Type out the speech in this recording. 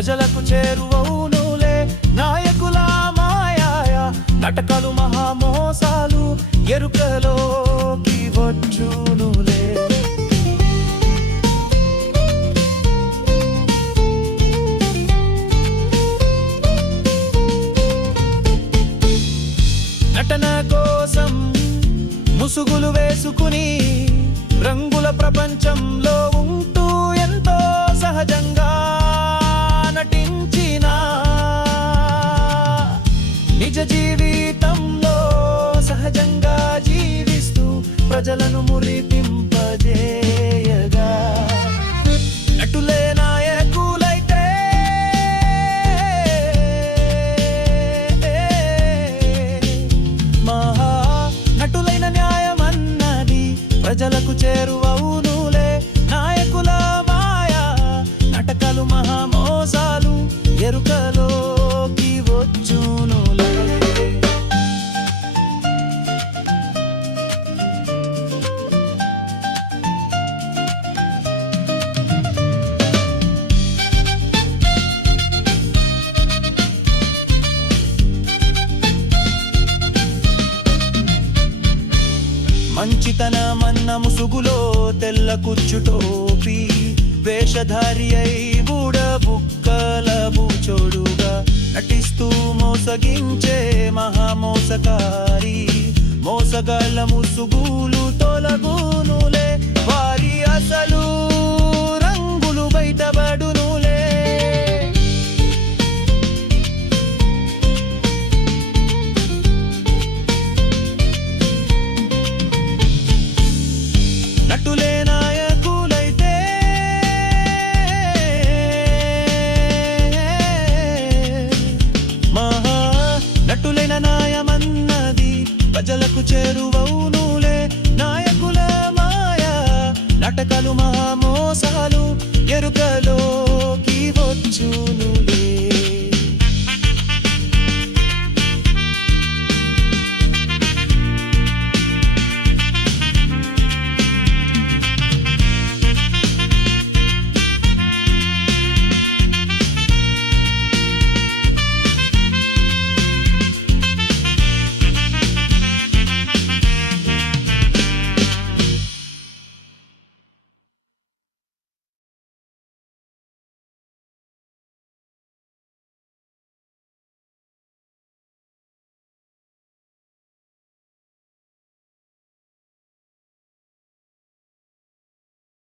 ప్రజలకు చేరువవునులే నాయకుల మాయా నటకలు మహామోసాలు ఎరుకలోకి వచ్చునులే. నటన కోసం ముసుగులు వేసుకుని రంగుల ప్రపంచంలో ఉంటూ జీవితంలో సహజంగా జీవిస్తూ ప్రజలను మురిపింపజేయగా. నటులే నాయకులైతే మహా నటులైన న్యాయం అన్నది ప్రజలకు చేరువవునులే. నాయకుల మాయా నాటకాలు మహామోసాలు ఎరుకలోకి మంచితనమన్న ముసుగులో తెల్ల కుచ్చుటోపి వేషధారి అయి బూడ బుక్కల బూచోడుగా నటిస్తూ మోసగించే మహామోసకారి మోసగాళ్ళ ముసుగులు మోసాలు ఎరుకలోకి వచ్చును.